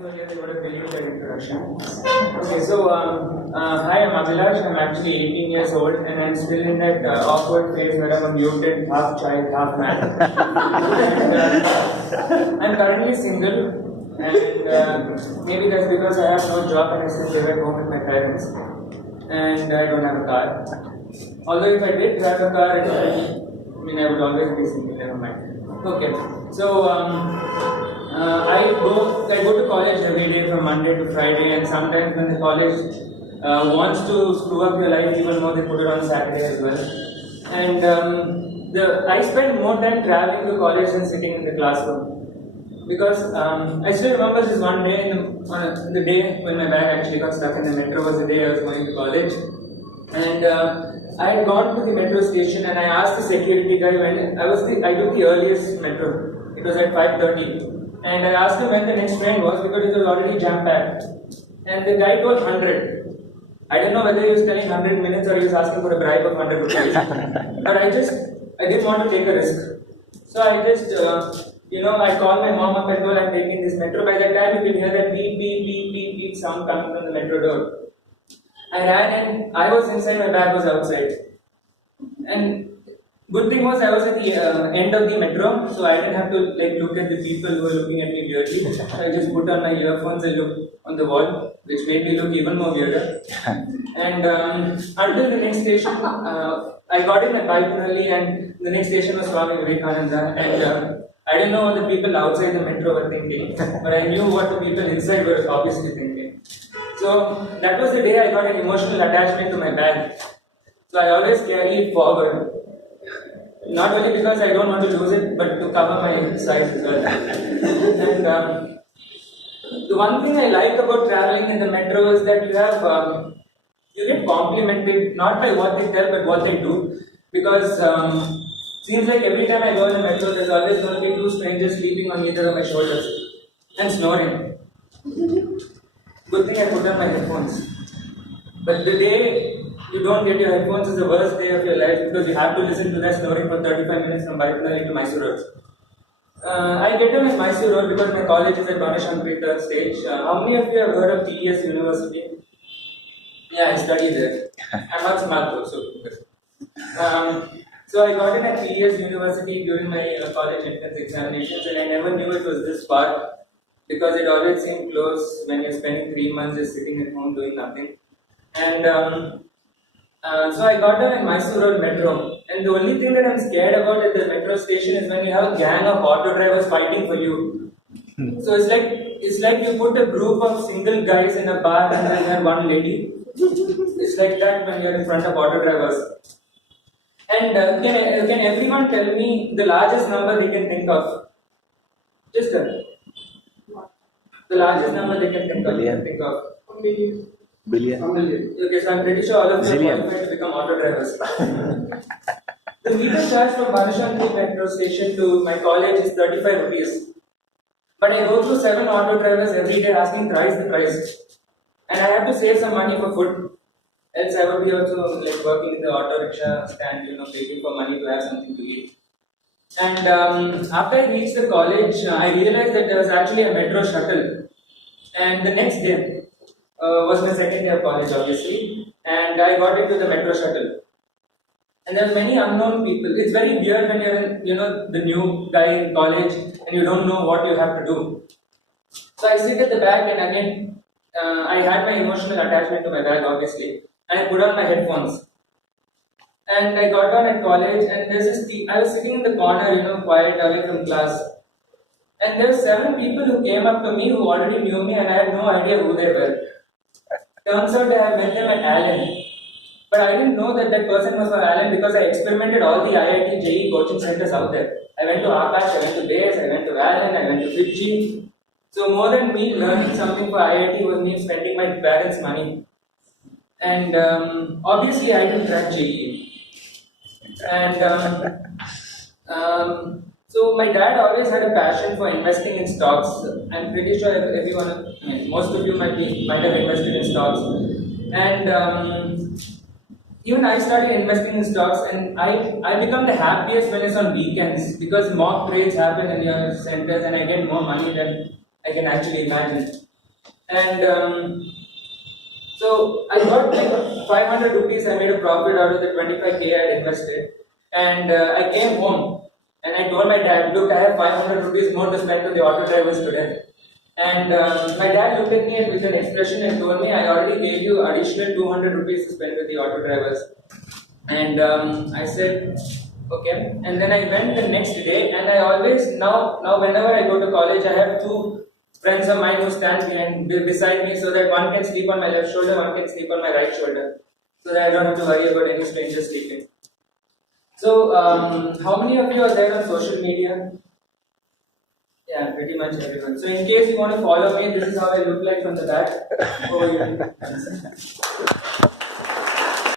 so here I got a really good introduction. Okay, so hi, I'm Abhilash. I'm actually 18 years old and I'm still in that awkward phase where I'm a mutant, half child, half man. And I'm currently single, and maybe that's because I have no job and I still live at home with my parents, and I don't have a car. Although if I did have a car, I would always be single. Never mind. Okay, so I go to college every day from Monday to Friday, and sometimes when the college wants to screw up your life even more, they put it on Saturday as well. And I spend more time traveling to college than sitting in the classroom, because I still remember this one day on the day when my bag actually got stuck in the metro was the day I was going to college, and I had gone to the metro station and I asked the security guy when I took the earliest metro. It was at 5:30. And I asked him when the next train was because it was already jam-packed. And the guy told 100. I don't know whether he was telling 100 minutes or he was asking for a bribe of 100 rupees. But I didn't want to take a risk. So I just, I called my mom up and told I'm taking this metro. By that time, you can hear that beep, beep, beep, beep, beep sound coming from the metro door. I ran in, I was inside, my bag was outside. And good thing was I was at the end of the metro, so I didn't have to look at the people who were looking at me weirdly. So I just put on my earphones and looked on the wall, which made me look even more weirder. And until the next station, I got in my bike early, and the next station was Swami Vivekananda. And I didn't know what the people outside the metro were thinking, but I knew what the people inside were obviously thinking. So that was the day I got an emotional attachment to my bag. So I always carry it forward. Not only because I don't want to lose it, but to cover my size as well. And the one thing I like about traveling in the metro is that you get complimented not by what they tell but what they do. Because seems like every time I go in the metro, there's always going to be two strangers sleeping on either of my shoulders and snoring. Good thing I put on my headphones. But the day you don't get your headphones is the worst day of your life because you have to listen to that snoring for 35 minutes from Baipanali to Mysore Road. I get them in Mysore Road because my college is at Donashankrita stage. How many of you have heard of TS University? Yeah, I study there. I'm not smart though, so I got in at TS University during my college entrance examinations, and I never knew it was this far because it always seemed close when you're spending 3 months just sitting at home doing nothing. And so I got down in Mysore Road Metro, and the only thing that I'm scared about at the metro station is when you have a gang of auto drivers fighting for you. So it's like you put a group of single guys in a bar and then you have one lady. It's like that when you're in front of auto drivers. And can everyone tell me the largest number they can think of? Just the largest number they can think of. Billion. Okay, so I'm pretty sure all of you are qualified to become auto drivers. The meter charge from Banashankari metro station to my college is 35 rupees. But I go through 7 auto drivers every day asking thrice the price. And I have to save some money for food. Else I would be also working in the auto rickshaw stand, waiting for money to have something to eat. And after I reached the college, I realized that there was actually a metro shuttle. And the next day, was my second year of college, obviously, and I got into the metro shuttle. And there are many unknown people. It's very weird when you're, the new guy in college and you don't know what you have to do. So I sit at the back, and again, I had my emotional attachment to my bag, obviously, and I put on my headphones. And I got on at college, and I was sitting in the corner, quiet, away from class. And there were 7 people who came up to me who already knew me, and I had no idea who they were. Turns out I had met them at Allen. But I didn't know that person was from Allen because I experimented all the IIT JEE coaching centers out there. I went to Akash, I went to Bayes, I went to Allen, I went to Beechi. So more than me learning something for IIT was me spending my parents' money. And obviously I didn't crack JEE. And so my dad always had a passion for investing in stocks. I'm pretty sure most of you might have invested in stocks. And even I started investing in stocks, and I become the happiest when it's on weekends because mock trades happen in your centers and I get more money than I can actually imagine. And so I got like 500 rupees. I made a profit out of the 25k I had invested. And I came home and I told my dad, look, I have 500 rupees more to spend on the auto drivers today. And my dad looked at me and with an expression and told me, I already gave you additional 200 rupees to spend with the auto drivers. And I said, okay. And then I went the next day, and I always now whenever I go to college, I have two friends of mine who stand beside me, so that one can sleep on my left shoulder, one can sleep on my right shoulder, so that I don't have to worry about any stranger sleeping. So, how many of you are there on social media? Yeah, pretty much everyone. So, in case you want to follow me, this is how I look like from the back. Over here.